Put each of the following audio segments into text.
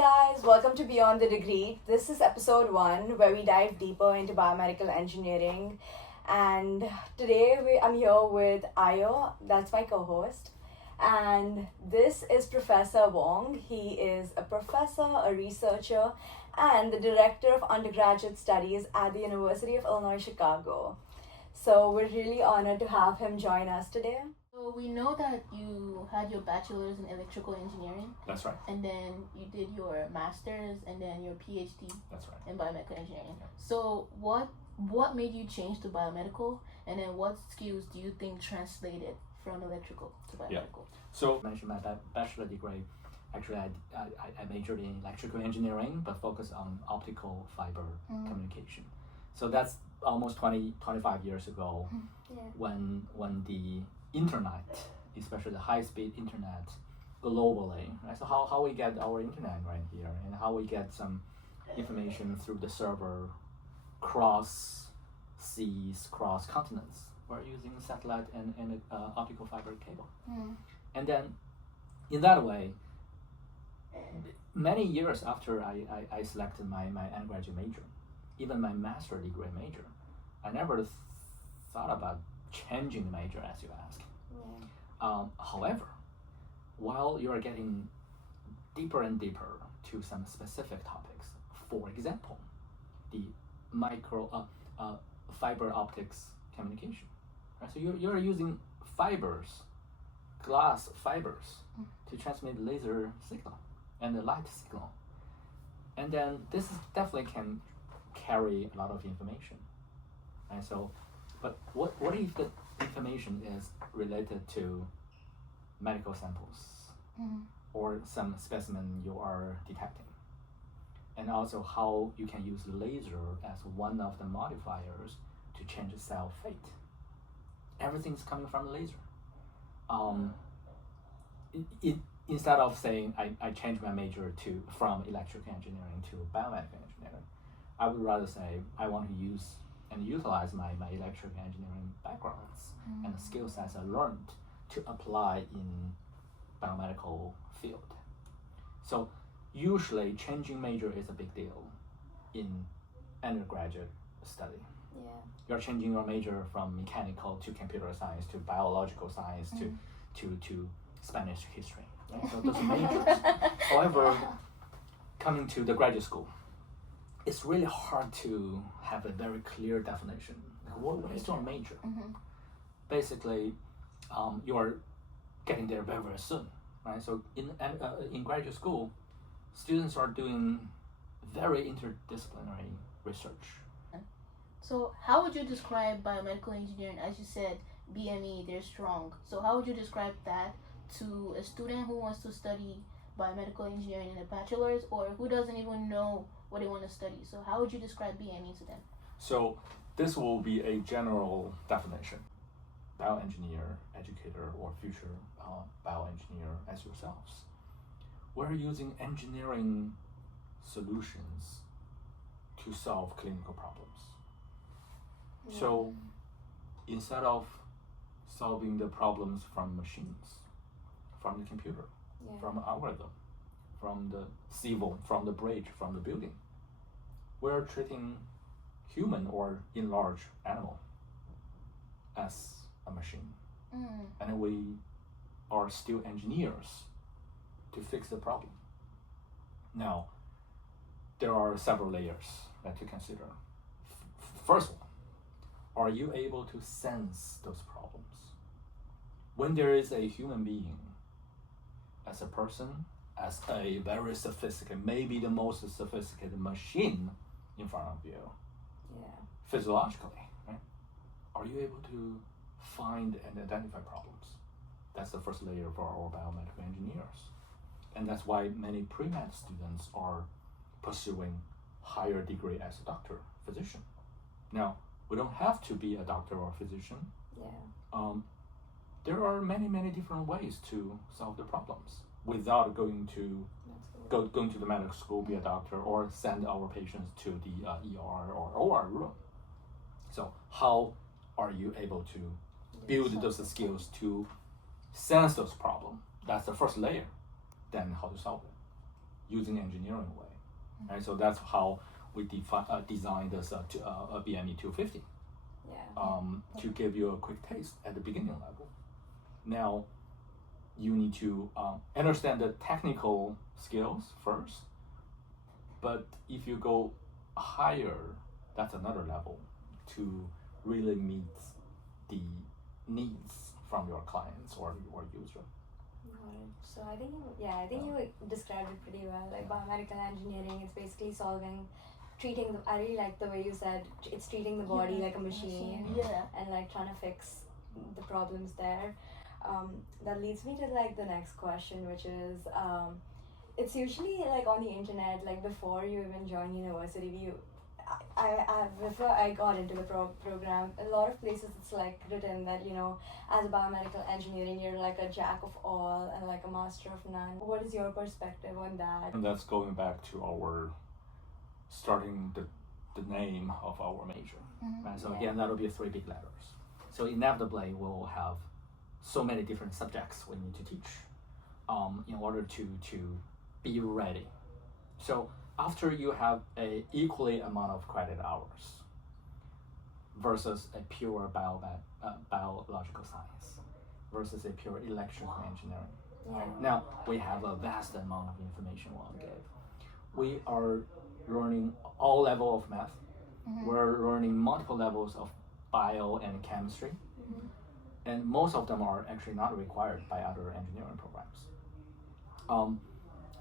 guys, welcome to Beyond the Degree. This is episode 1 where we dive deeper into biomedical engineering. And today I'm here with Ayo, that's my co host. And this is Professor Wang. He is a professor, a researcher, and the director of Undergraduate Studies at the University of Illinois Chicago. So we're really honored to have him join us today. So we know that you had your bachelor's in electrical engineering. That's right. And then you did your master's and then your PhD. That's right. In biomedical engineering. Yeah. So what made you change to biomedical, and then what skills do you think translated from electrical to biomedical? Yeah. So I mentioned my bachelor degree. Actually, I majored in electrical engineering, but focused on optical fiber communication. So that's almost 25 years ago when the internet, especially the high-speed internet globally, right? So how we get our internet right here, and how we get some information through the server cross seas, cross continents. We're using satellite and optical fiber cable. And then in that way, many years after I selected my undergraduate major, even my master degree major, I never thought about changing the major, as you ask. However, while you are getting deeper and deeper to some specific topics, for example, the fiber optics communication, right? So you're using fibers, glass fibers, to transmit laser signal and the light signal, and then this definitely can carry a lot of information, right? So, but what if the information is related to medical samples or some specimen you are detecting, and also how you can use laser as one of the modifiers to change cell fate. Everything's coming from laser. Instead of saying I changed my major from electrical engineering to biomedical engineering, I would rather say I want to use and utilize my electrical engineering backgrounds and the skill sets I learned to apply in biomedical field. So usually changing major is a big deal in undergraduate study. Yeah. You're changing your major from mechanical to computer science to biological science to Spanish history. Right? So those are majors. However, coming to the graduate school, it's really hard to have a very clear definition. Like what is your major? Basically, you are getting there very, very soon, right? So in graduate school, students are doing very interdisciplinary research. So how would you describe biomedical engineering? As you said, BME, they're strong. So how would you describe that to a student who wants to study biomedical engineering in a bachelor's, or who doesn't even know what they want to study? So how would you describe BME to them? So this will be a general definition. Bioengineer, educator, or future bioengineer as yourselves. We're using engineering solutions to solve clinical problems. So instead of solving the problems from machines, from the computer, from the algorithm, from the civil, from the bridge, from the building, we're treating human or enlarged animal as a machine. And we are still engineers to fix the problem. Now, there are several layers that to consider. First one, are you able to sense those problems? When there is a human being, as a person, as a very sophisticated, maybe the most sophisticated machine in front of you, physiologically, right? Are you able to find and identify problems? That's the first layer for our biomedical engineers. And that's why many pre-med students are pursuing higher degree as a doctor, physician. Now, we don't have to be a doctor or physician. There are many different ways to solve the problems without going to the medical school, be a doctor, or send our patients to the ER or OR room. So how are you able to build those skills to sense those problems? That's the first layer. Then how to solve it. using engineering way. Right? So that's how we designed this BME 250 to give you a quick taste at the beginning level. Now, you need to understand the technical skills first, but if you go higher, that's another level to really meet the needs from your clients or user. Got it. So I think you described it pretty well. Like biomedical engineering, it's basically treating the. I really like the way you said it's treating the body like a machine. Yeah. And like trying to fix the problems there. That leads me to like the next question, which is it's usually like on the internet, like before you even join university, before I got into the program, a lot of places it's like written that as a biomedical engineering you're like a jack of all and like a master of none. What is your perspective on that? And that's going back to our starting the name of our major. Right? So again, that'll be 3 big letters. So inevitably we'll have so many different subjects we need to teach in order to be ready. So after you have a equally amount of credit hours versus a pure biological science versus a pure electrical engineering. Yeah. Now we have a vast amount of information Wang gave. We are learning all levels of math. We're learning multiple levels of bio and chemistry. And most of them are actually not required by other engineering programs.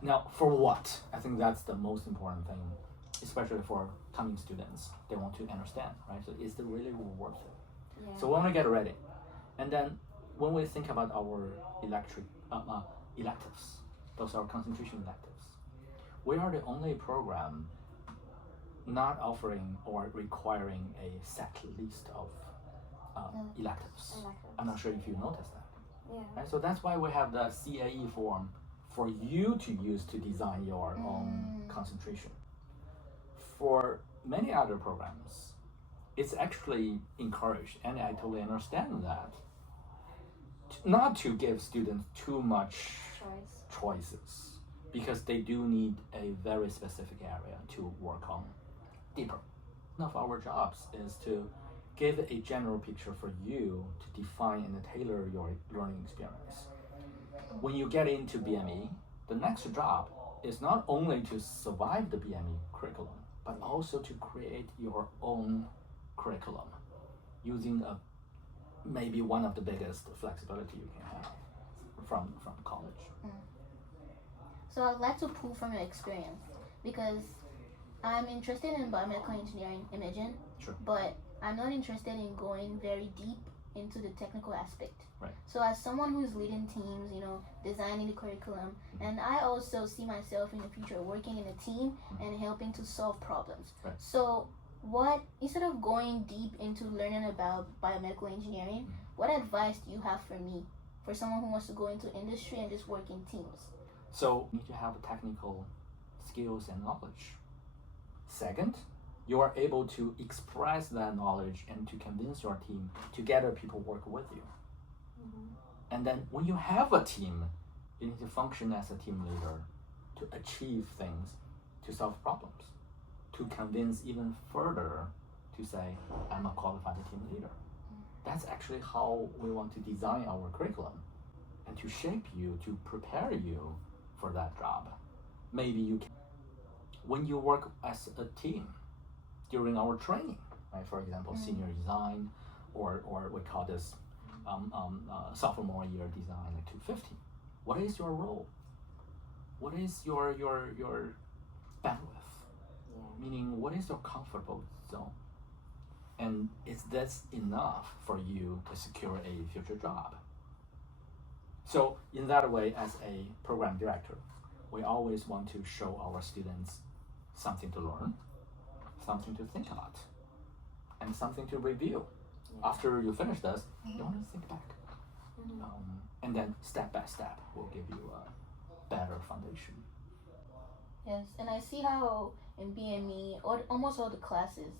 Now, for what? I think that's the most important thing, especially for coming students. They want to understand, right? So is it really worth it? Yeah. So we want to get ready. And then when we think about our electives, those are concentration electives, we are the only program not offering or requiring a set list of electives. I'm not sure if you noticed that. Yeah. Right? So that's why we have the CAE form for you to use to design your own concentration. For many other programs, it's actually encouraged, and I totally understand that, not to give students too much choices, because they do need a very specific area to work on deeper. One of our jobs is to give a general picture for you to define and tailor your learning experience. When you get into BME, the next job is not only to survive the BME curriculum, but also to create your own curriculum using maybe one of the biggest flexibility you can have from college. So I'd like to pull from your experience, because I'm interested in biomedical engineering imaging, but I'm not interested in going very deep into the technical aspect. Right. So as someone who's leading teams, designing the curriculum, and I also see myself in the future working in a team and helping to solve problems. Right. So instead of going deep into learning about biomedical engineering, what advice do you have for me, for someone who wants to go into industry and just work in teams? So you need to have technical skills and knowledge. Second, you are able to express that knowledge and to convince your team to gather people work with you. And then when you have a team, you need to function as a team leader to achieve things, to solve problems, to convince even further to say, I'm a qualified team leader. That's actually how we want to design our curriculum and to shape you, to prepare you for that job. Maybe you can, when you work as a team during our training, right? For example, senior design, or we call this sophomore year design, like 250. What is your role? What is your bandwidth? Meaning, what is your comfortable zone? And is this enough for you to secure a future job? So in that way, as a program director, we always want to show our students something to learn, something to think about, and something to review. After you finish this, you want to think back. And then step by step will give you a better foundation. Yes, and I see how in BME, or almost all the classes,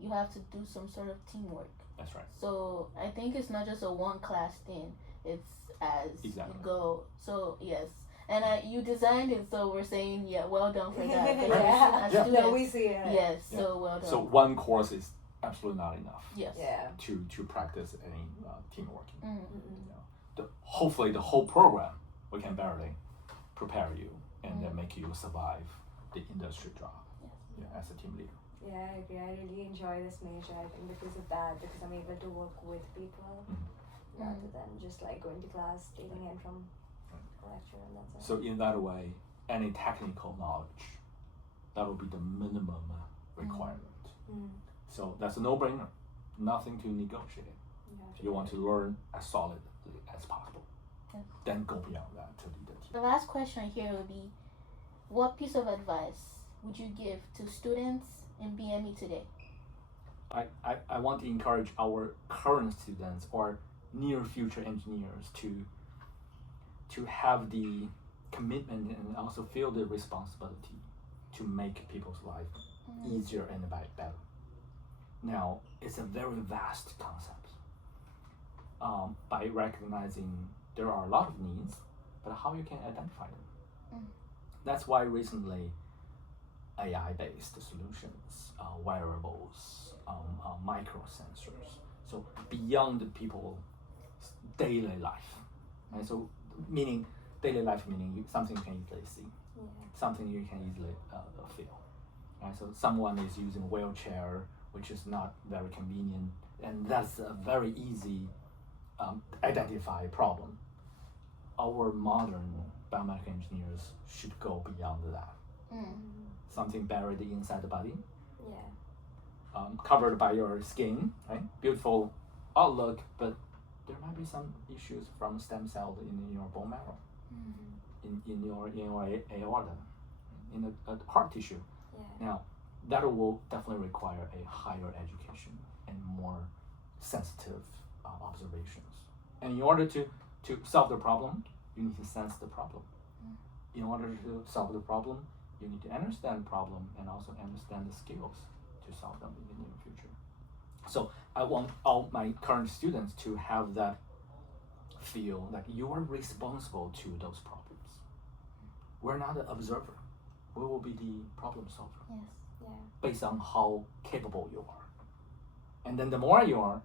you have to do some sort of teamwork. That's right. So I think it's not just a one class thing, it's as you go. So yes, And you designed it, so we're saying, yeah, well done for that. 'Cause Yeah. as Yeah. students, No, we see it. yes, Yeah. so well done. So one course is absolutely not enough yes. Yeah. to practice any teamwork. Mm. Hopefully the whole program we can barely prepare you and then make you survive the industry job as a team leader. Yeah, I agree. I really enjoy this major, I think, because of that, because I'm able to work with people rather than just like going to class, taking in from a lecture, and that's it. So in that way, any technical knowledge, that will be the minimum requirement. So that's a no-brainer. Nothing to negotiate. You want to learn as solidly as possible. Yes. Then go beyond that to lead a team. The last question here would be, what piece of advice would you give to students in BME today? I want to encourage our current students or near future engineers to have the commitment and also feel the responsibility to make people's life easier and better. Now, it's a very vast concept. By recognizing there are a lot of needs, but how you can identify them. That's why recently AI-based solutions, wearables, microsensors, so beyond people's daily life. And so meaning daily life meaning something you can easily see, something you can easily feel. And so someone is using a wheelchair, which is not very convenient, and that's a very easy identify problem. Our modern biomedical engineers should go beyond that. Something buried inside the body, covered by your skin, right? Beautiful outlook, but there might be some issues from stem cells in your bone marrow, in your aorta, in the heart tissue. Now, that will definitely require a higher education and more sensitive observations. And in order to solve the problem, you need to sense the problem. In order to solve the problem, you need to understand the problem and also understand the skills to solve them in the near future. So I want all my current students to have that feel that you are responsible to those problems. We're not an observer. We will be the problem solver. Yes. Based on how capable you are. And then the more you are,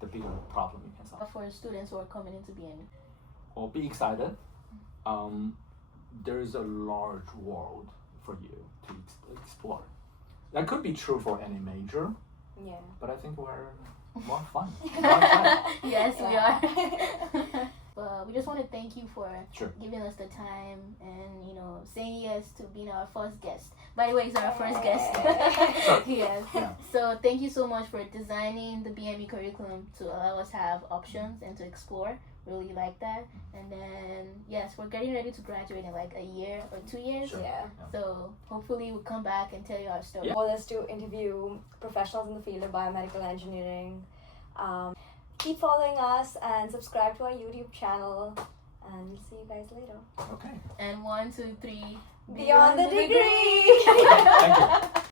the bigger problem you can solve. For students who are coming into BME. Well, be excited. There is a large world for you to explore. That could be true for any major, but I think we're more fun. Yes, we are. But we just want to thank you for giving us the time and saying yes to being our first guest. By the way, he's our first guest. Yes. Yeah. So thank you so much for designing the BME curriculum to allow us to have options and to explore. Really like that. And then yes, we're getting ready to graduate in like a year or 2 years. So hopefully we'll come back and tell you our story. The goal is to interview professionals in the field of biomedical engineering. Keep following us and subscribe to our YouTube channel, and we'll see you guys later. Okay. And 1, 2, 3. Beyond the degree! Thank you.